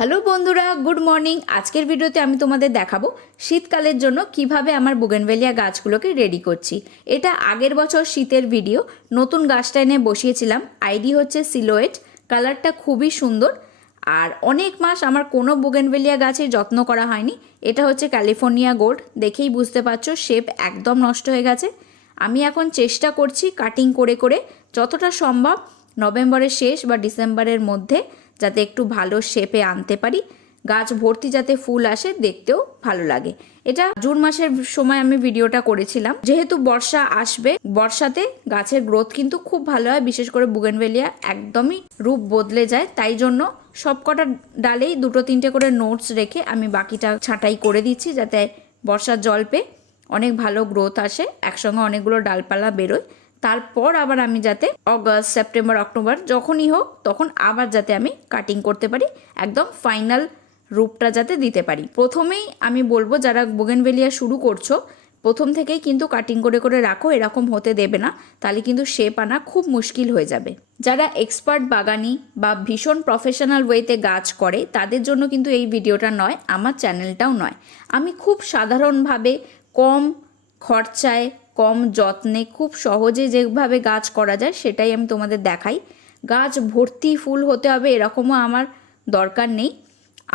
Hello বন্ধুরা, good morning. আজকের ভিডিওতে আমি তোমাদের দেখাবো শীতকালের জন্য কিভাবে আমার বুগেনভেলিয়া গাছগুলোকে রেডি করছি। এটা আগের বছর শীতের ভিডিও। নতুন গাছটা এনে বসিয়েছিলাম। আইডি হচ্ছে সিলোয়েট। কালারটা খুবই সুন্দর। আর অনেক মাস আমার কোনো বুগেনভেলিয়া গাছের যত্ন করা হয়নি। এটা হচ্ছে ক্যালিফোর্নিয়া গোল্ড। দেখেই বুঝতে পারছো শেপ একদম নষ্ট হয়ে গেছে। আমি এখন চেষ্টা করছি কাটিং করে করে যতটা সম্ভব নভেম্বরের শেষ বা ডিসেম্বরের মধ্যে যাতে একটু ভালো শেপে আনতে পারি, গাছ ভর্তি যাতে ফুল আসে, দেখতেও ভালো লাগে। এটা জুন মাসের সময় আমি ভিডিওটা করেছিলাম। যেহেতু বর্ষা আসবে, বর্ষাতে গাছের গ্রোথ কিন্তু খুব ভালো হয়, বিশেষ করে বুগেনভেলিয়া একদমই রূপ বদলে যায়। তাই জন্য সবকটা ডালেই দুটো তিনটে করে নোটস রেখে আমি বাকিটা ছাঁটাই করে দিচ্ছি, যাতে বর্ষার জল পেয়ে অনেক ভালো গ্রোথ আসে, একসঙ্গে অনেকগুলো ডালপালা বেরোয়। তারপর আবার আমি যাতে অগস্ট, সেপ্টেম্বর, অক্টোবর যখনই হোক তখন আবার যাতে আমি কাটিং করতে পারি, একদম ফাইনাল রূপটা যাতে দিতে পারি। প্রথমেই আমি বলবো, যারা বুগেনভেলিয়া শুরু করছো, প্রথম থেকেই কিন্তু কাটিং করে করে রাখো, এরকম হতে দেবে না, তাহলে কিন্তু শেপ আনা খুব মুশকিল হয়ে যাবে। যারা এক্সপার্ট বাগানি বা ভীষণ প্রফেশনাল ওয়েতে গাছ করে, তাদের জন্য কিন্তু এই ভিডিওটা নয়, আমার চ্যানেলটাও নয়। আমি খুব সাধারণভাবে কম খরচায়, কম যত্নে, খুব সহজে যেভাবে গাছ করা যায় সেটাই আমি তোমাদের দেখাই। গাছ ভর্তি ফুল হতে হবে এরকমও আমার দরকার নেই।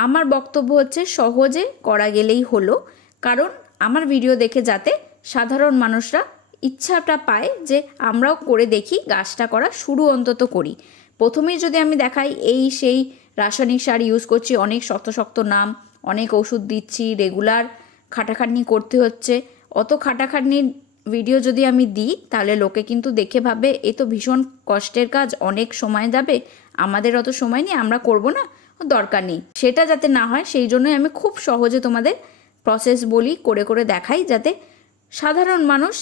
আমার বক্তব্য হচ্ছে সহজে করা গেলেই হলো। কারণ আমার ভিডিও দেখে যাতে সাধারণ মানুষরা ইচ্ছাটা পায় যে আমরাও করে দেখি, গাছটা করা শুরু অন্তত করি। প্রথমেই যদি আমি দেখাই এই সেই রাসায়নিক সার ইউজ করছি, অনেক শক্ত শক্ত নাম, অনেক ওষুধ দিচ্ছি, রেগুলার খাটাখাটনি করতে হচ্ছে, অত খাটাখাটনির ভিডিও যদি আমি দিই তাহলে লোকে কিন্তু দেখে ভাবে এ তো ভীষণ কষ্টের কাজ, অনেক সময় যাবে, আমাদের অত সময় নেই, আমরা করব না, দরকার নেই। সেটা যাতে না হয় সেই জন্যই আমি খুব সহজে তোমাদের প্রসেস বলি, করে করে দেখাই, যাতে সাধারণ মানুষ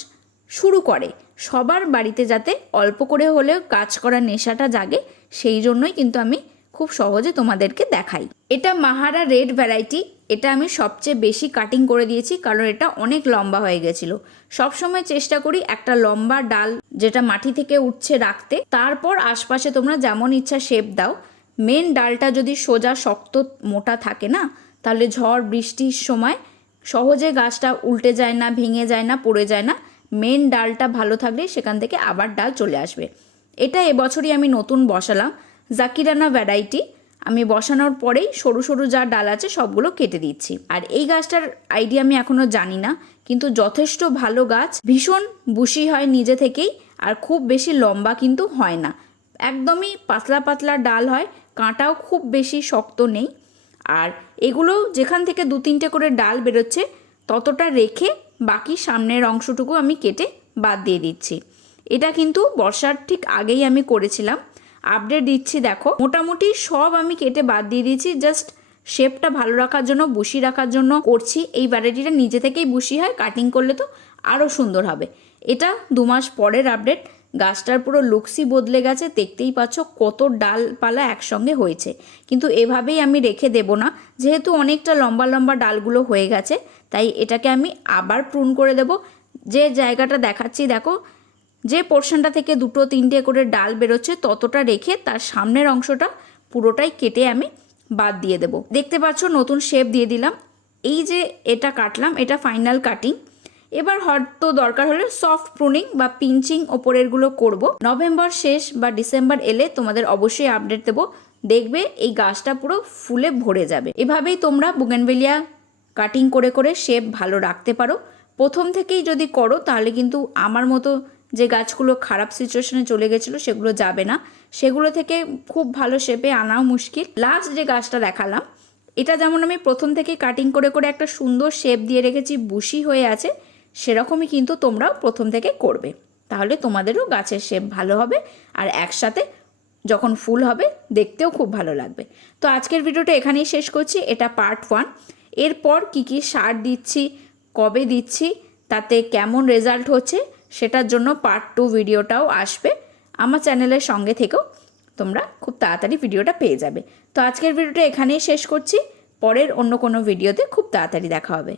শুরু করে, সবার বাড়িতে যাতে অল্প করে হলেও কাজ করার নেশাটা জাগে, সেই জন্যই কিন্তু আমি খুব সহজে তোমাদেরকে দেখাই। এটা মাহারা রেড ভ্যারাইটি। এটা আমি সবচেয়ে বেশি কাটিং করে দিয়েছি, কারণ এটা অনেক লম্বা হয়ে গেছিলো। সবসময় চেষ্টা করি একটা লম্বা ডাল যেটা মাটি থেকে উঠছে রাখতে, তারপর আশপাশে তোমরা যেমন ইচ্ছা শেপ দাও। মেন ডালটা যদি সোজা শক্ত মোটা থাকে না, তাহলে ঝড় বৃষ্টির সময় সহজে গাছটা উল্টে যায় না, ভেঙে যায় না, পড়ে যায় না। মেন ডালটা ভালো থাকলে সেখান থেকে আবার ডাল চলে আসবে। এটা এবছরই আমি নতুন বসালাম, জাকিরানা ভ্যারাইটি। আমি বসানোর পরেই সরু সরু যা ডাল আছে সবগুলো কেটে দিচ্ছি। আর এই গাছটার আইডিয়া আমি এখনও জানি না, কিন্তু যথেষ্ট ভালো গাছ, ভীষণ বুশি হয় নিজে থেকেই, আর খুব বেশি লম্বা কিন্তু হয় না, একদমই পাতলা পাতলা ডাল হয়, কাঁটাও খুব বেশি শক্ত নেই। আর এগুলো যেখান থেকে দু তিনটে করে ডাল বেরোচ্ছে ততটা রেখে বাকি সামনের অংশটুকু আমি কেটে বাদ দিয়ে দিচ্ছি। এটা কিন্তু বর্ষার ঠিক আগেই আমি করেছিলাম। আপডেট দিচ্ছি, দেখো মোটামুটি সব আমি কেটে বাদ দিয়ে দিয়েছি, জাস্ট শেপটা ভালো রাখার জন্য, বুশি রাখার জন্য করছি। এই ভ্যারাইটিটা নিজে থেকেই বুশি হয়, কাটিং করলে তো আরও সুন্দর হবে। এটা 2 মাস পরের আপডেট। গাছটার পুরো লুকসই বদলে গেছে, দেখতেই পাচ্ছ কত ডালপালা একসঙ্গে হয়েছে। কিন্তু এভাবেই আমি রেখে দেব না, যেহেতু অনেকটা লম্বা লম্বা ডালগুলো হয়ে গেছে, তাই এটাকে আমি আবার প্রুন করে দেব। যে জায়গাটা দেখাচ্ছি দেখো, যে পোর্শনটা থেকে দুটো তিনটে করে ডাল বেরোচ্ছে ততটা রেখে তার সামনের অংশটা পুরোটাই কেটে আমি বাদ দিয়ে দেব। দেখতে পাচ্ছ নতুন শেপ দিয়ে দিলাম। এই যে এটা কাটলাম, এটা ফাইনাল কাটিং। এবার হয়তো দরকার হলে সফট প্রুনিং বা পিঞ্চিং ওপরেরগুলো করব। নভেম্বর শেষ বা ডিসেম্বর এলে তোমাদের অবশ্যই আপডেট দেবো। দেখবে এই গাছটা পুরো ফুলে ভরে যাবে। এভাবেই তোমরা বুগেনভেলিয়া কাটিং করে করে শেপ ভালো রাখতে পারো। প্রথম থেকেই যদি করো তাহলে কিন্তু আমার মতো যে গাছগুলো খারাপ সিচুয়েশনে চলে গেছিলো সেগুলো যাবে না, সেগুলো থেকে খুব ভালো শেপে আনাও মুশকিল। লাস্ট যে গাছটা দেখালাম, এটা যেমন আমি প্রথম থেকে কাটিং করে করে একটা সুন্দর শেপ দিয়ে রেখেছি, বুশি হয়ে আছে, সেরকমই কিন্তু তোমরাও প্রথম থেকে করবে, তাহলে তোমাদেরও গাছের শেপ ভালো হবে, আর একসাথে যখন ফুল হবে দেখতেও খুব ভালো লাগবে। তো আজকের ভিডিওটা এখানেই শেষ করছি। এটা পার্ট 1। এরপর কি কি সার দিচ্ছি, কবে দিচ্ছি, তাতে কেমন রেজাল্ট হচ্ছে, সেটার জন্য পার্ট 2 ভিডিওটাও আসবে। আমার চ্যানেলের সঙ্গে থেকেও তোমরা খুব তাড়াতাড়ি ভিডিওটা পেয়ে যাবে। তো আজকের ভিডিওটা এখানেই শেষ করছি। পরের অন্য কোনো ভিডিওতে খুব তাড়াতাড়ি দেখা হবে।